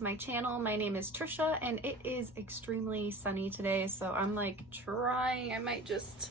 to my channel. My name is Trisha and it is extremely sunny today, so I'm like trying, I might just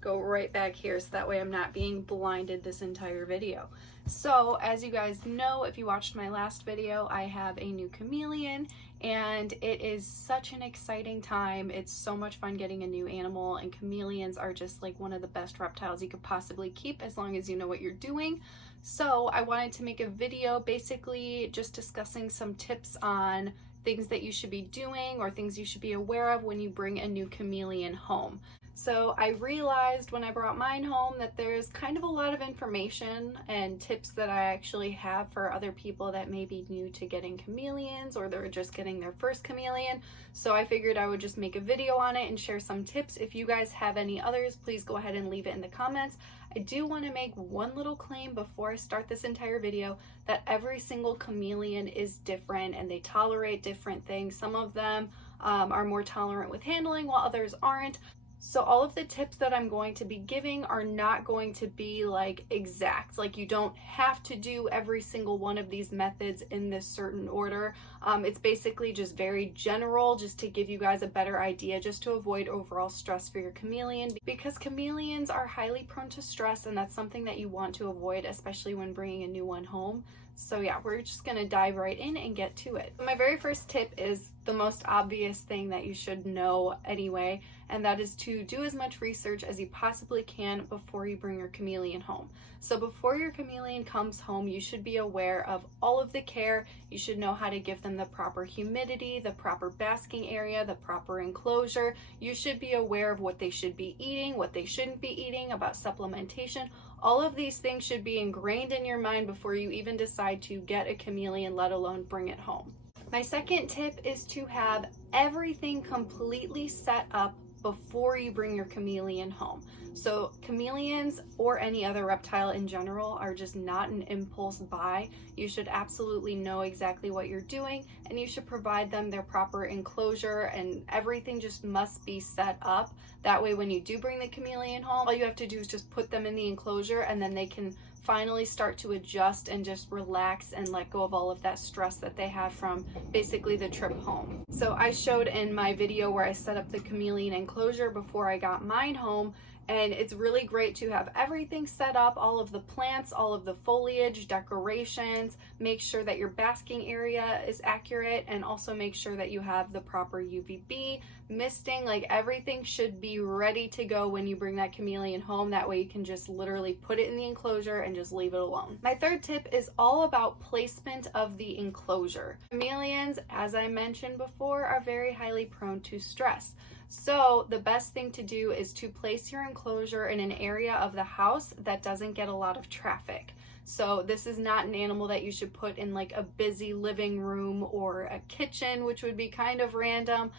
go right back here so that way I'm not being blinded this entire video. So as you guys know, if you watched my last video, I have a new chameleon and it is such an exciting time. It's so much fun getting a new animal, and chameleons are just like one of the best reptiles you could possibly keep as long as you know what you're doing. So I wanted to make a video basically just discussing some tips on things that you should be doing or things you should be aware of when you bring a new chameleon home. So I realized when I brought mine home that there's kind of a lot of information and tips that I actually have for other people that may be new to getting chameleons, or they're just getting their first chameleon. So I figured I would just make a video on it and share some tips. If you guys have any others, please go ahead and leave it in the comments. I do want to make one little claim before I start this entire video, that every single chameleon is different and they tolerate different things. Some of them are more tolerant with handling while others aren't. So all of the tips that I'm going to be giving are not going to be like exact. Like, you don't have to do every single one of these methods in this certain order. It's basically just very general, just to give you guys a better idea, just to avoid overall stress for your chameleon, because chameleons are highly prone to stress, and that's something that you want to avoid, especially when bringing a new one home. So yeah, we're just gonna dive right in and get to it. My very first tip is the most obvious thing that you should know anyway, and that is to do as much research as you possibly can before you bring your chameleon home. So before your chameleon comes home, you should be aware of all of the care. You should know how to give them the proper humidity, the proper basking area, the proper enclosure. You should be aware of what they should be eating, what they shouldn't be eating, about supplementation. All of these things should be ingrained in your mind before you even decide to get a chameleon, let alone bring it home. My second tip is to have everything completely set up before you bring your chameleon home. So chameleons, or any other reptile in general, are just not an impulse buy. You should absolutely know exactly what you're doing, and you should provide them their proper enclosure, and everything just must be set up. That way when you do bring the chameleon home, all you have to do is just put them in the enclosure, and then they can finally start to adjust and just relax and let go of all of that stress that they have from basically the trip home. So I showed in my video where I set up the chameleon enclosure before I got mine home, and it's really great to have everything set up, all of the plants, all of the foliage, decorations. Make sure that your basking area is accurate, and also make sure that you have the proper UVB, misting. Like, everything should be ready to go when you bring that chameleon home. That way you can just literally put it in the enclosure and just leave it alone. My third tip is all about placement of the enclosure. Chameleons, as I mentioned before, are very highly prone to stress. So the best thing to do is to place your enclosure in an area of the house that doesn't get a lot of traffic. So this is not an animal that you should put in like a busy living room or a kitchen, which would be kind of random.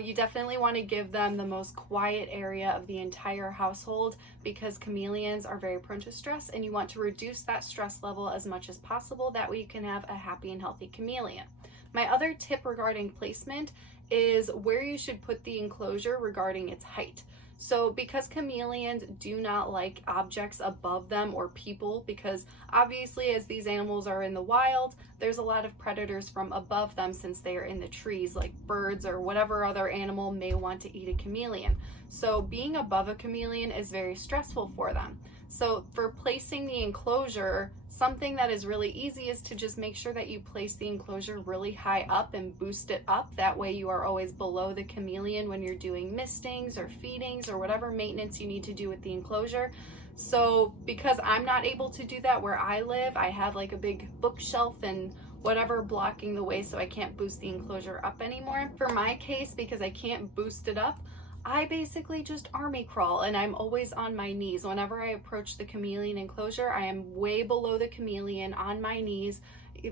You definitely want to give them the most quiet area of the entire household, because chameleons are very prone to stress, and you want to reduce that stress level as much as possible. That way you can have a happy and healthy chameleon. My other tip regarding placement is where you should put the enclosure regarding its height. So because chameleons do not like objects above them or people, because obviously as these animals are in the wild, there's a lot of predators from above them since they are in the trees, like birds or whatever other animal may want to eat a chameleon. So being above a chameleon is very stressful for them. So for placing the enclosure, something that is really easy is to just make sure that you place the enclosure really high up and boost it up. That way you are always below the chameleon when you're doing mistings or feedings or whatever maintenance you need to do with the enclosure. So because I'm not able to do that where I live, I have like a big bookshelf and whatever blocking the way, so I can't boost the enclosure up anymore. For my case, because I can't boost it up, I basically just army crawl, and I'm always on my knees. Whenever I approach the chameleon enclosure, I am way below the chameleon on my knees,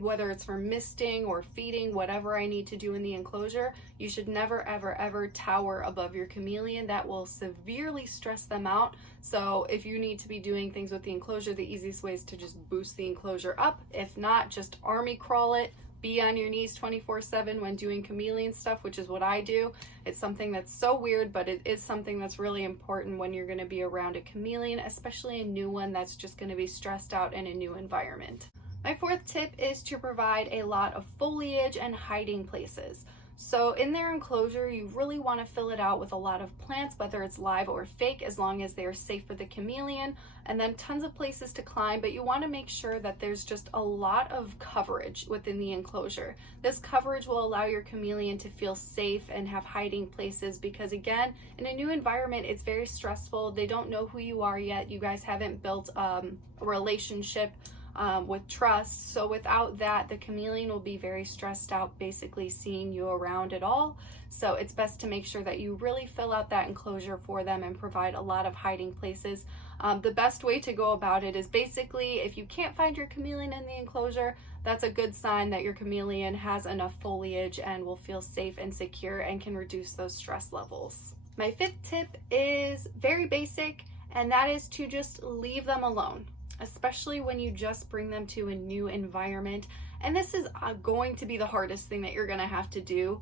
whether it's for misting or feeding, whatever I need to do in the enclosure. You should never, ever, ever tower above your chameleon. That will severely stress them out. So if you need to be doing things with the enclosure, the easiest way is to just boost the enclosure up. If not, just army crawl it. Be on your knees 24/7 when doing chameleon stuff, which is what I do. It's something that's so weird, but it is something that's really important when you're going to be around a chameleon, especially a new one that's just going to be stressed out in a new environment. My fourth tip is to provide a lot of foliage and hiding places. So in their enclosure, you really want to fill it out with a lot of plants, whether it's live or fake, as long as they are safe for the chameleon, and then tons of places to climb, but you want to make sure that there's just a lot of coverage within the enclosure. This coverage will allow your chameleon to feel safe and have hiding places, because again, in a new environment, it's very stressful. They don't know who you are yet. You guys haven't built a relationship with trust. So without that, the chameleon will be very stressed out, basically seeing you around at all. So it's best to make sure that you really fill out that enclosure for them and provide a lot of hiding places. The best way to go about it is basically, if you can't find your chameleon in the enclosure, that's a good sign that your chameleon has enough foliage and will feel safe and secure and can reduce those stress levels. My fifth tip is very basic, and that is to just leave them alone, especially when you just bring them to a new environment. And this is going to be the hardest thing that you're going to have to do,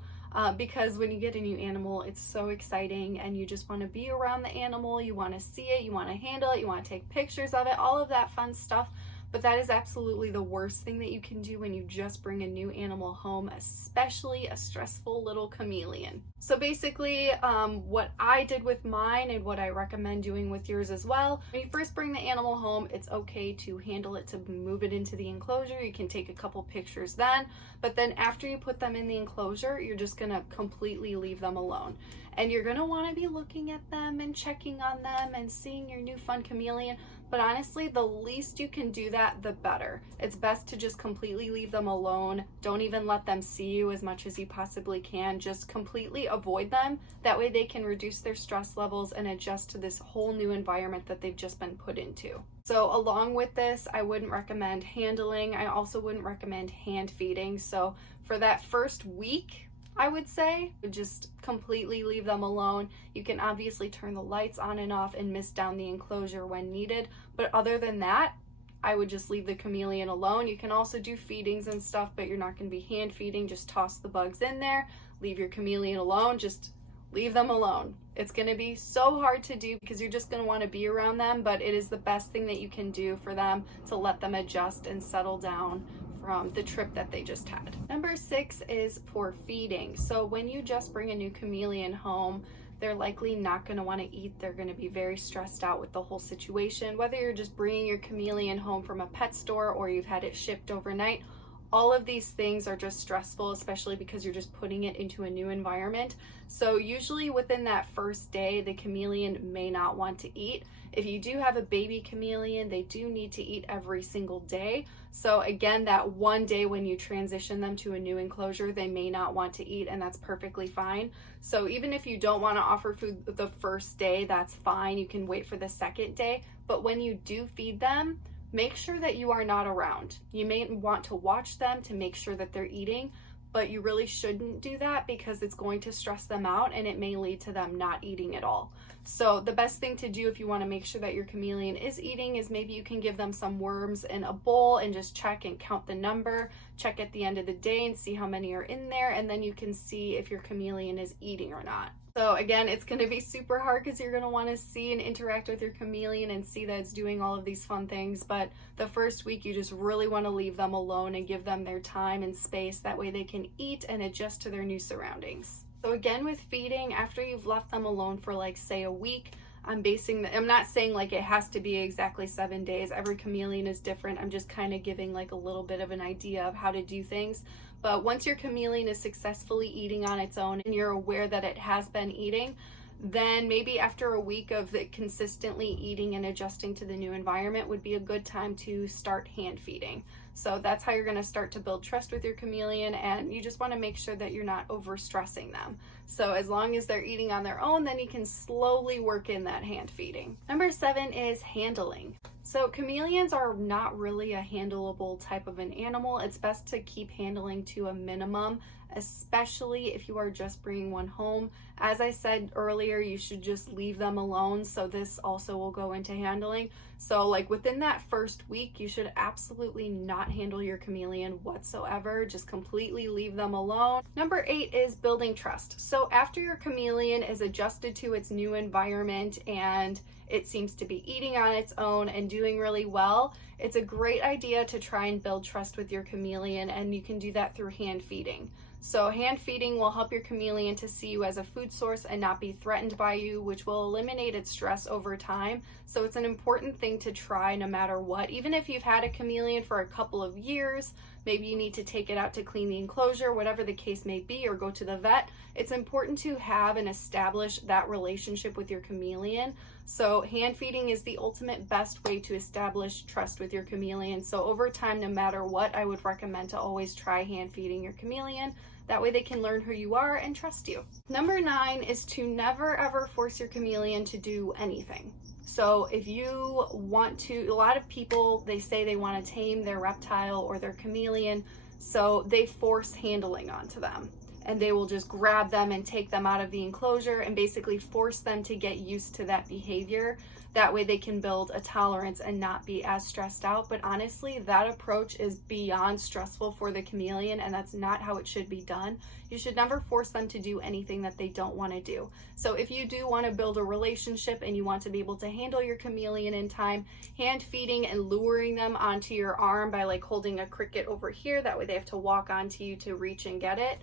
because when you get a new animal, it's so exciting and you just want to be around the animal, you want to see it, you want to handle it, you want to take pictures of it, all of that fun stuff. But that is absolutely the worst thing that you can do when you just bring a new animal home, especially a stressful little chameleon. So basically, what I did with mine and what I recommend doing with yours as well, when you first bring the animal home, it's okay to handle it, to move it into the enclosure. You can take a couple pictures then, but then after you put them in the enclosure, you're just gonna completely leave them alone. And you're gonna wanna be looking at them and checking on them and seeing your new fun chameleon. But honestly, the least you can do that, the better. It's best to just completely leave them alone. Don't even let them see you as much as you possibly can. Just completely avoid them. That way they can reduce their stress levels and adjust to this whole new environment that they've just been put into. So along with this, I wouldn't recommend handling. I also wouldn't recommend hand feeding. So for that first week, I would say just completely leave them alone. You can obviously turn the lights on and off and mist down the enclosure when needed, but other than that, I would just leave the chameleon alone. You can also do feedings and stuff, but you're not going to be hand feeding. Just toss the bugs in there, leave your chameleon alone, just leave them alone. It's going to be so hard to do because you're just going to want to be around them, but it is the best thing that you can do for them to let them adjust and settle down from the trip that they just had. Number 6 is for feeding. So when you just bring a new chameleon home, they're likely not going to want to eat. They're going to be very stressed out with the whole situation. Whether you're just bringing your chameleon home from a pet store or you've had it shipped overnight, all of these things are just stressful, especially because you're just putting it into a new environment. So usually within that first day, the chameleon may not want to eat. If you do have a baby chameleon, they do need to eat every single day. So again, that one day when you transition them to a new enclosure, they may not want to eat, and that's perfectly fine. So even if you don't want to offer food the first day, that's fine. You can wait for the second day. But when you do feed them, make sure that you are not around. You may want to watch them to make sure that they're eating, but you really shouldn't do that because it's going to stress them out and it may lead to them not eating at all. So the best thing to do if you want to make sure that your chameleon is eating is maybe you can give them some worms in a bowl and just check and count the number, check at the end of the day and see how many are in there, and then you can see if your chameleon is eating or not. So again, it's going to be super hard because you're going to want to see and interact with your chameleon and see that it's doing all of these fun things. But the first week, you just really want to leave them alone and give them their time and space. That way they can eat and adjust to their new surroundings. So again, with feeding, after you've left them alone for like, say, a week, I'm not saying like it has to be exactly 7 days. Every chameleon is different. I'm just kind of giving like a little bit of an idea of how to do things. But once your chameleon is successfully eating on its own and you're aware that it has been eating, then maybe after a week of it consistently eating and adjusting to the new environment would be a good time to start hand feeding. So that's how you're going to start to build trust with your chameleon, and you just want to make sure that you're not overstressing them. So as long as they're eating on their own, then you can slowly work in that hand feeding. Number 7 is handling. So chameleons are not really a handleable type of an animal. It's best to keep handling to a minimum, especially if you are just bringing one home. As I said earlier, you should just leave them alone. So this also will go into handling. So like within that first week, you should absolutely not handle your chameleon whatsoever. Just completely leave them alone. Number 8 is building trust. So after your chameleon is adjusted to its new environment and it seems to be eating on its own and doing really well, it's a great idea to try and build trust with your chameleon, and you can do that through hand feeding. So hand feeding will help your chameleon to see you as a food source and not be threatened by you, which will eliminate its stress over time. So it's an important thing to try no matter what. Even if you've had a chameleon for a couple of years, maybe you need to take it out to clean the enclosure, whatever the case may be, or go to the vet, it's important to have and establish that relationship with your chameleon. So hand feeding is the ultimate best way to establish trust with your chameleon. So over time, no matter what, I would recommend to always try hand feeding your chameleon. That way they can learn who you are and trust you. Number 9 is to never ever force your chameleon to do anything. So if you want to, a lot of people, they say they want to tame their reptile or their chameleon, so they force handling onto them. And they will just grab them and take them out of the enclosure and basically force them to get used to that behavior. That way they can build a tolerance and not be as stressed out. But honestly, that approach is beyond stressful for the chameleon, and that's not how it should be done. You should never force them to do anything that they don't want to do. So if you do want to build a relationship and you want to be able to handle your chameleon in time, hand feeding and luring them onto your arm by like holding a cricket over here, that way they have to walk onto you to reach and get it.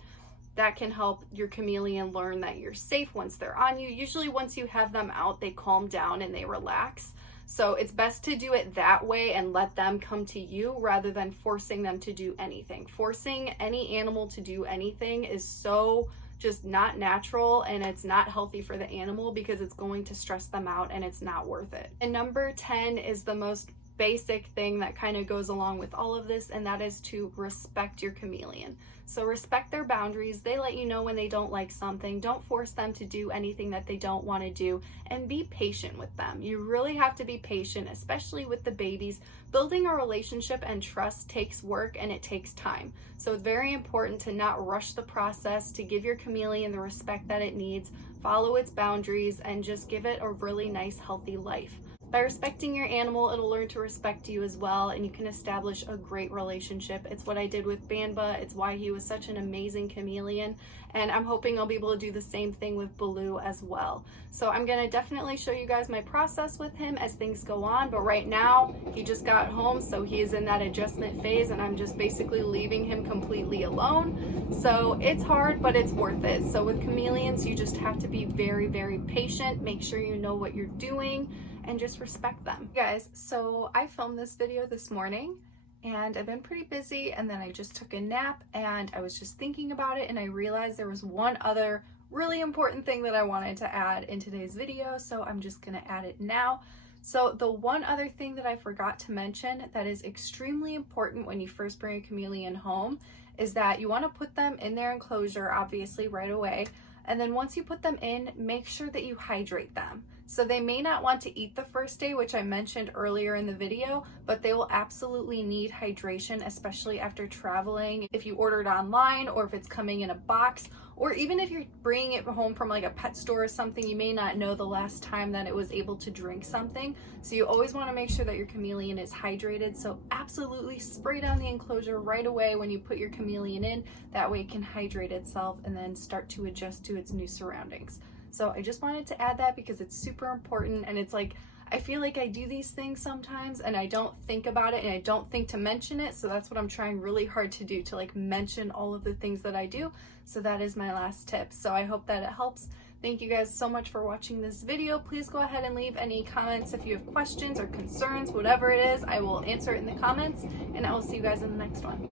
That can help your chameleon learn that you're safe once they're on you. Usually once you have them out, they calm down and they relax. So it's best to do it that way and let them come to you rather than forcing them to do anything. Forcing any animal to do anything is so just not natural, and it's not healthy for the animal because it's going to stress them out and it's not worth it. And number 10 is the most basic thing that kind of goes along with all of this, and that is to respect your chameleon. So respect their boundaries. They let you know when they don't like something. Don't force them to do anything that they don't want to do, and be patient with them. You really have to be patient, especially with the babies. Building a relationship and trust takes work and it takes time. So it's very important to not rush the process, to give your chameleon the respect that it needs, follow its boundaries, and just give it a really nice, healthy life. By respecting your animal, it'll learn to respect you as well, and you can establish a great relationship. It's what I did with Banba. It's why he was such an amazing chameleon, and I'm hoping I'll be able to do the same thing with Baloo as well. So I'm gonna definitely show you guys my process with him as things go on, but right now he just got home, so he is in that adjustment phase, and I'm just basically leaving him completely alone. So it's hard, but it's worth it. So with chameleons, you just have to be very, very patient. Make sure you know what you're doing and just respect them. Guys, so I filmed this video this morning and I've been pretty busy, and then I just took a nap and I was just thinking about it, and I realized there was one other really important thing that I wanted to add in today's video, so I'm just gonna add it now. So the one other thing that I forgot to mention that is extremely important when you first bring a chameleon home is that you want to put them in their enclosure, obviously, right away. And then once you put them in, make sure that you hydrate them. So they may not want to eat the first day, which I mentioned earlier in the video, but they will absolutely need hydration, especially after traveling. If you order it online, or if it's coming in a box, or even if you're bringing it home from like a pet store or something, you may not know the last time that it was able to drink something. So you always want to make sure that your chameleon is hydrated. So absolutely spray down the enclosure right away when you put your chameleon in. That way it can hydrate itself and then start to adjust to its new surroundings. So I just wanted to add that because it's super important, and it's like, I feel like I do these things sometimes and I don't think about it and I don't think to mention it. So that's what I'm trying really hard to do, to like mention all of the things that I do. So that is my last tip. So I hope that it helps. Thank you guys so much for watching this video. Please go ahead and leave any comments if you have questions or concerns, whatever it is. I will answer it in the comments, and I will see you guys in the next one.